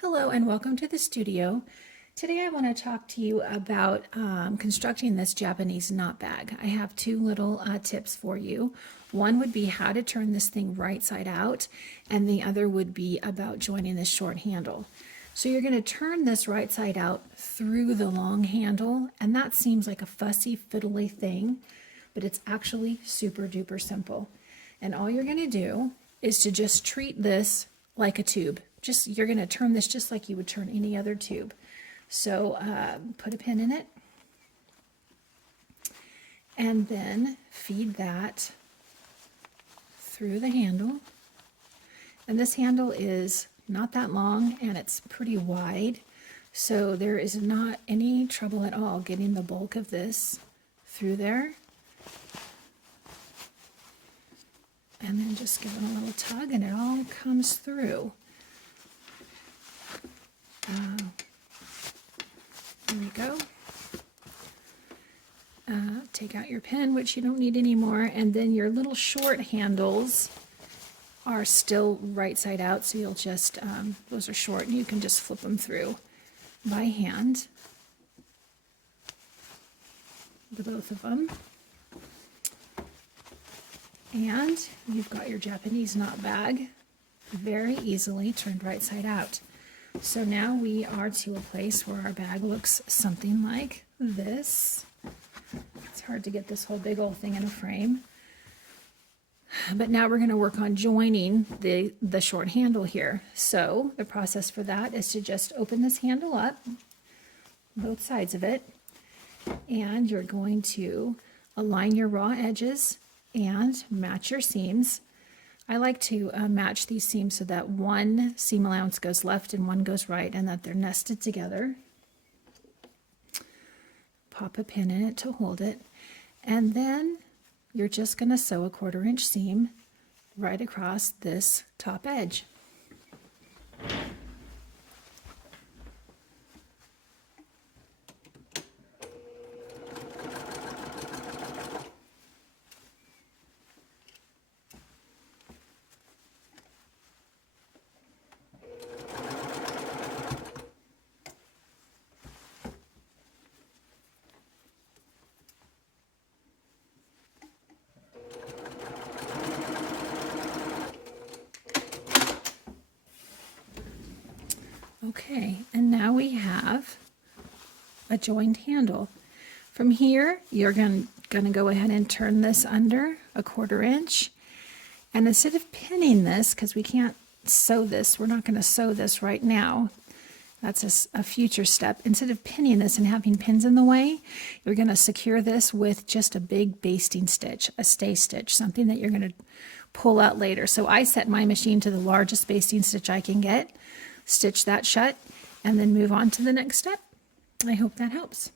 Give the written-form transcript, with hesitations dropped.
Hello and welcome to the studio. Today I want to talk to you about constructing this Japanese knot bag. I have two little tips for you. One would be how to turn this thing right side out, and the other would be about joining this short handle. So you're going to turn this right side out through the long handle, and that seems like a fussy, fiddly thing, but it's actually super duper simple. And all you're going to do is to just treat this like a tube. You're going to turn this just like you would turn any other tube. So put a pin in it and then feed that through the handle. And this handle is not that long and it's pretty wide, so there is not any trouble at all getting the bulk of this through there. And then just give it a little tug and it all comes through. There we go. Take out your pin, which you don't need anymore, and then your little short handles are still right side out, so you'll just, those are short, and you can just flip them through by hand, the both of them. And you've got your Japanese knot bag very easily turned right side out. So now we are to a place where our bag looks something like this. It's hard to get this whole big old thing in a frame. But now we're going to work on joining the short handle here. So the process for that is to just open this handle up, both sides of it, and you're going to align your raw edges and match your seams. I like to match these seams so that one seam allowance goes left and one goes right, and that they're nested together. Pop a pin in it to hold it, and then you're just going to sew a 1/4 inch seam right across this top edge. Okay, and now we have a joined handle. From here, you're going to go ahead and turn this under a 1/4 inch. And instead of pinning this, because we can't sew this, we're not going to sew this right now. That's a future step. Instead of pinning this and having pins in the way, you're going to secure this with just a big basting stitch, a stay stitch, something that you're going to pull out later. So I set my machine to the largest basting stitch I can get, stitch that shut, and then move on to the next step. I hope that helps.